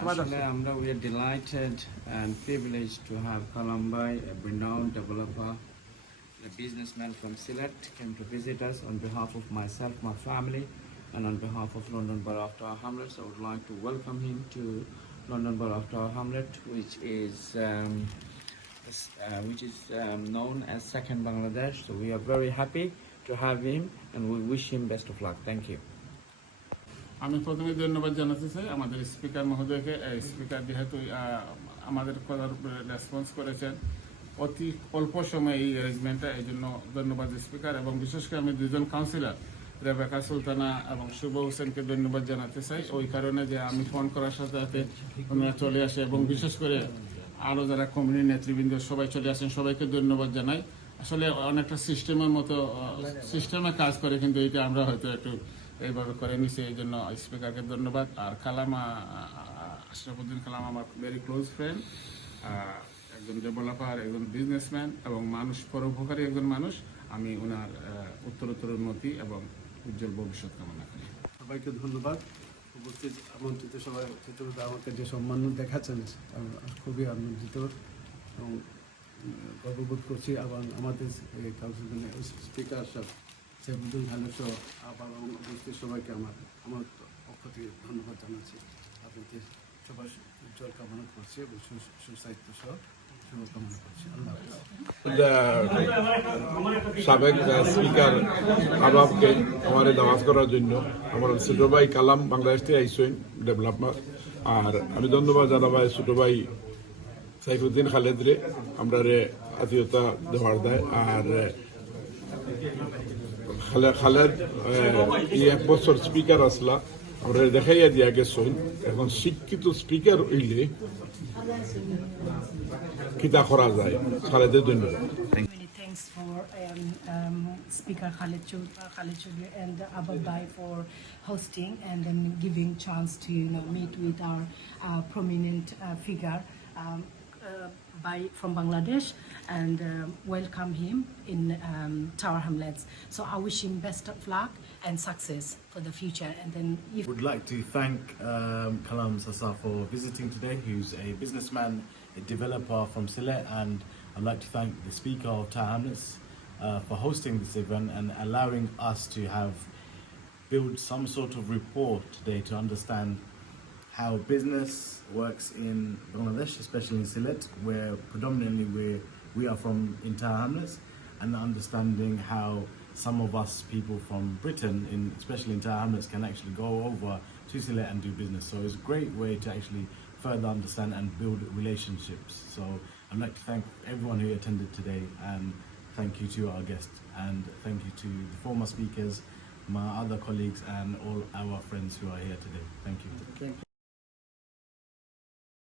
আসলে আমরা we are delighted and privileged to have Kalambay, a renowned developer, a businessman from Sylhet, came to visit us on behalf of myself, my family, and on behalf of London Borough of Tower Hamlets. I would like to welcome him to London Borough of Tower Hamlet, which is um, s- uh, which is um, known as Second Bangladesh. So we are very happy to have him, and we wish him best of luck. Thank you. আমি প্রথমে ধন্যবাদ জানাতে চাই আমাদের speaker মহোদয়কে। Speaker যেহেতু আমাদের কথার উপরে রেসপন্স করেছেন, অতি অল্প সময়ে এই অ্যারেঞ্জমেন্টটা এই জন্য ধন্যবাদ স্পিকার। এবং বিশেষ করে আমি দুজন কাউন্সিলর রেবেকা সুলতানা এবং শুভ হোসেনকে ধন্যবাদ জানাতে চাই। ওই কারণে যে আমি ফোন করার সাথে সাথে ওনারা চলে আসে এবং বিশেষ করে আরও যারা কমিউনি নেতৃবৃন্দ সবাই চলে আসেন, সবাইকে ধন্যবাদ জানাই। আসলে অনেকটা সিস্টেমের মতো সিস্টেমে কাজ করে, কিন্তু এইটা আমরা হয়তো একটু এইভাবে করে নিছি, এই জন্য স্পিকারকে ধন্যবাদ। আর কালাম আশরাফুদ্দিন কালাম আমার ভেরি ক্লোজ ফ্রেন্ড একজন ডেভেলপার একজন বিজনেসম্যান এবং মানুষ, পরোপকারী একজন মানুষ। আমি ওনার উত্তরোত্তর উন্নতি এবং উজ্জ্বল ভবিষ্যৎ কামনা করি। সবাইকে ধন্যবাদ। উপস্থিত আমন্ত্রিত সবাই আমাকে যে সম্মান দেখাচ্ছেন খুবই আনন্দিত এবং গর্ববোধ করছি। এবং আমাদের এই কাউন্সিলের স্পিকার সব সহ আবার সবাইকে আমার আমার পক্ষ থেকে ধন্যবাদ জানাচ্ছি। আপনাদের সবার উজ্জ্বল কামনা করছি এবং সহ সাবেক স্পিকার আবাবকে আমার নামাজ করার জন্য আমার ছোট ভাই কালাম বাংলাদেশ থেকে আইসেন ডেভেলপমেন্ট আর আমি ধন্যবাদ জানাবাই ছোট ভাই সাইফুদ্দিন আমরা রে আত্মীয়তা দেওয়ার দেয়। আর খালেদ আহ, এই এক বছর স্পিকার আসলা আমরা দেখাইয়া দিয়া গেছেন এখন শিক্ষিত স্পিকার হইলে কিতা করা যায় খালেদের ধন্যবাদ Many thanks for um, um, Speaker Khalid Chou- uh, Khalid Choudhury and Abba Bai for hosting and then giving chance to you know meet with our uh, prominent uh, figure um, uh, by from Bangladesh and um, welcome him in um, Tower Hamlets. So I wish him best of luck and success for the future. And then if would like to thank um, Kalam Sasa for visiting today, who's a businessman, a developer from Sylhet, and I'd like to thank the Speaker of Tower Hamlets uh, for hosting this event and allowing us to have build some sort of report today to understand how business works in Bangladesh, especially in Sylhet, where predominantly we we are from Tower Hamlets, and understanding how some of us people from Britain, in especially in Tower Hamlets, can actually go over to Sylhet and do business. So it's a great way to actually further understand and build relationships. So I'd like to thank everyone who attended today, and thank you to our guests, and thank you to the former speakers, my other colleagues, and all our friends who are here today. Thank you.